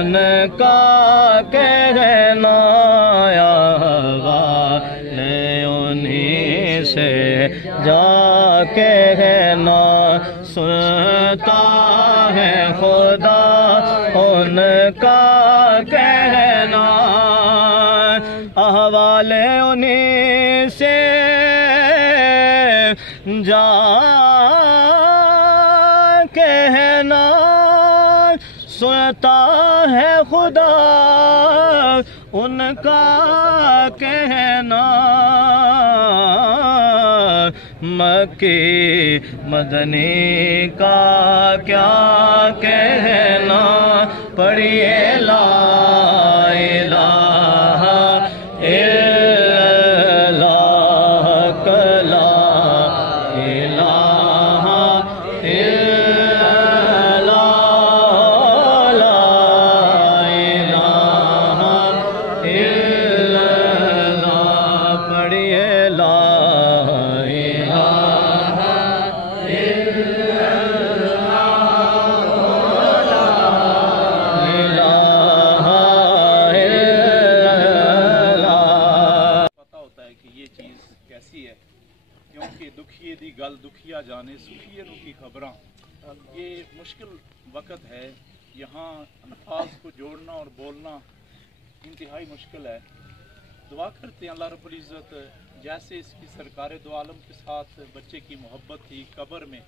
ان کا کہنا انہیں سے جا کہنا سنتا ہے خدا ان کا کہنا احوال انہیں سے جا کہنا سنتا ہے خدا ان کا کہنا مکی مدنی کا کیا کہنا پڑھیے لا الہ الا اللہ لا الہ الا اللہ لا الہ الا اللہ پڑھیے لا دکھیے دی گل دکھیا جانے سکھیے نو کی خبراں یہ مشکل وقت ہے یہاں الفاظ کو جوڑنا اور بولنا انتہائی مشکل ہے دعا کرتے ہیں اللہ رب العزت جیسے اس کی سرکار دو عالم کے ساتھ بچے کی محبت تھی قبر میں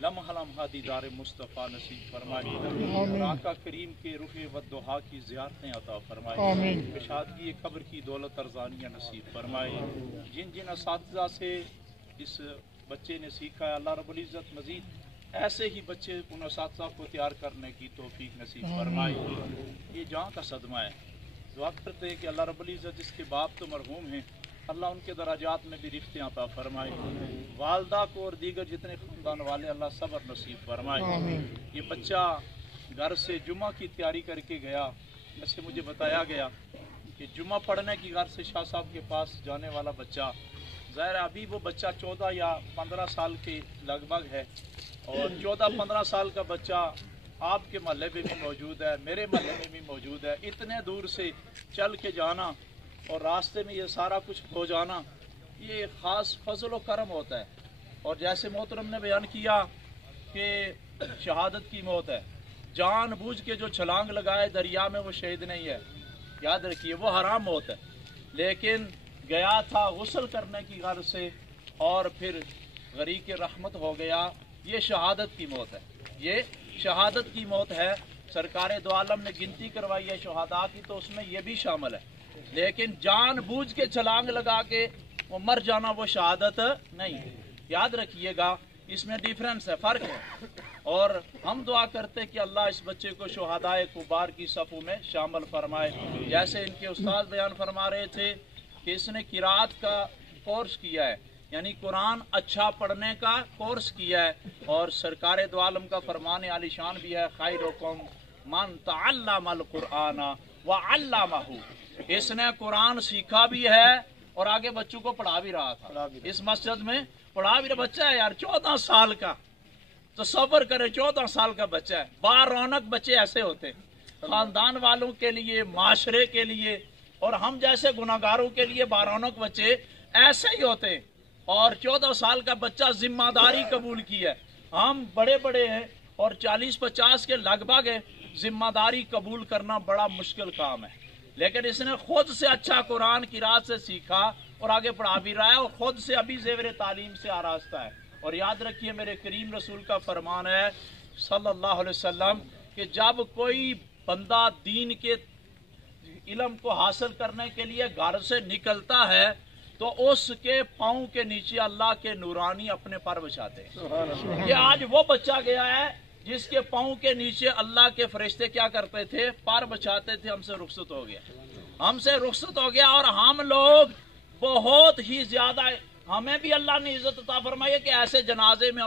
لمحہ لمحہ دیدار مصطفیٰ نصیب فرمائے اور آقا کریم کے روح والضحیٰ کی زیارتیں عطا فرمائے کشادگی قبر کی دولت ارزانیہ نصیب فرمائے جن جن اساتذہ سے اس بچے نے سیکھا ہے اللہ رب العزت مزید ایسے ہی بچے ان اساتذہ کو تیار کرنے کی توفیق نصیب فرمائے یہ جان کا صدمہ ہے دعا کرتے ہیں کہ اللہ رب العزت جس کے باپ تو مرحوم ہیں اللہ ان کے درجات میں بھی رفتیں عطا فرمائے والدہ کو اور دیگر جتنے خاندان والے اللہ صبر نصیب فرمائے یہ بچہ گھر سے جمعہ کی تیاری کر کے گیا جیسے مجھے بتایا گیا کہ جمعہ پڑھنے کی گھر سے شاہ صاحب کے پاس جانے والا بچہ ظاہر ابھی وہ بچہ 14 یا 15 سال کے لگ بھگ ہے اور 14-15 سال کا بچہ آپ کے محلے میں بھی موجود ہے میرے محلے میں بھی موجود ہے اتنے دور سے چل کے جانا اور راستے میں یہ سارا کچھ ہو جانا یہ خاص فضل و کرم ہوتا ہے اور جیسے محترم نے بیان کیا کہ شہادت کی موت ہے جان بوجھ کے جو چھلانگ لگائے دریا میں وہ شہید نہیں ہے یاد رکھیے وہ حرام موت ہے لیکن گیا تھا غسل کرنے کی غرض سے اور پھر غریق رحمت ہو گیا یہ شہادت کی موت ہے یہ شہادت کی موت ہے سرکار دو عالم نے گنتی کروائی ہے شہداء کی تو اس میں یہ بھی شامل ہے لیکن جان بوجھ کے چھلانگ لگا کے وہ مر جانا وہ شہادت نہیں ہے یاد رکھیے گا اس میں ڈیفرنس ہے فرق ہے اور ہم دعا کرتے کہ اللہ اس بچے کو شہداء کبار کی صفوں میں شامل فرمائے جیسے ان کے استاد بیان فرما رہے تھے کہ اس نے قرات کا کورس کیا ہے یعنی قرآن اچھا پڑھنے کا کورس کیا ہے اور سرکار دو عالم کا فرمان عالی شان بھی ہے خیرکم من تعلم القرآن وعلمہ اس نے قرآن سیکھا بھی ہے اور آگے بچوں کو پڑھا بھی رہا تھا اس مسجد میں پڑھا بھی رہا بچہ ہے یار 14 سال کا تصور کرے 14 سال کا بچہ ہے با رونق بچے ایسے ہوتے خاندان والوں کے لیے معاشرے کے لیے اور ہم جیسے گناہگاروں کے لیے بارونق بچے ایسے ہی ہوتے اور 14 سال کا بچہ ذمہ داری قبول کی ہے ہم بڑے بڑے ہیں اور 40-50 کے لگ بھگ ہے ذمہ داری قبول کرنا بڑا مشکل کام ہے لیکن اس نے خود سے اچھا قرآن کی رات سے سیکھا اور آگے پڑھا بھی رہا ہے اور خود سے ابھی زیور تعلیم سے آراستہ ہے اور یاد رکھیے میرے کریم رسول کا فرمان ہے صلی اللہ علیہ وسلم کہ جب کوئی بندہ دین کے علم کو حاصل کرنے کے لیے گھر سے نکلتا ہے تو اس کے پاؤں کے نیچے اللہ کے نورانی اپنے پر بچھاتے ہیں یہ آج وہ بچہ گیا ہے جس کے پاؤں کے نیچے اللہ کے فرشتے کیا کرتے تھے پر بچھاتے تھے ہم سے رخصت ہو گیا اور ہم لوگ بہت ہی زیادہ ہمیں بھی اللہ نے عزت عطا فرمائی ہے کہ ایسے جنازے میں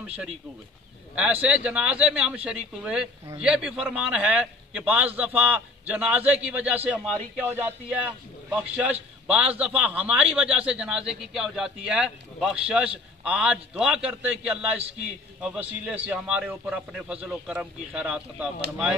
ہم شریک ہوئے یہ بھی فرمان ہے کہ بعض دفعہ جنازے کی وجہ سے ہماری کیا ہو جاتی ہے بخشش بعض دفعہ ہماری وجہ سے جنازے کی کیا ہو جاتی ہے بخشش آج دعا کرتے ہیں کہ اللہ اس کی وسیلے سے ہمارے اوپر اپنے فضل و کرم کی خیرات عطا فرمائے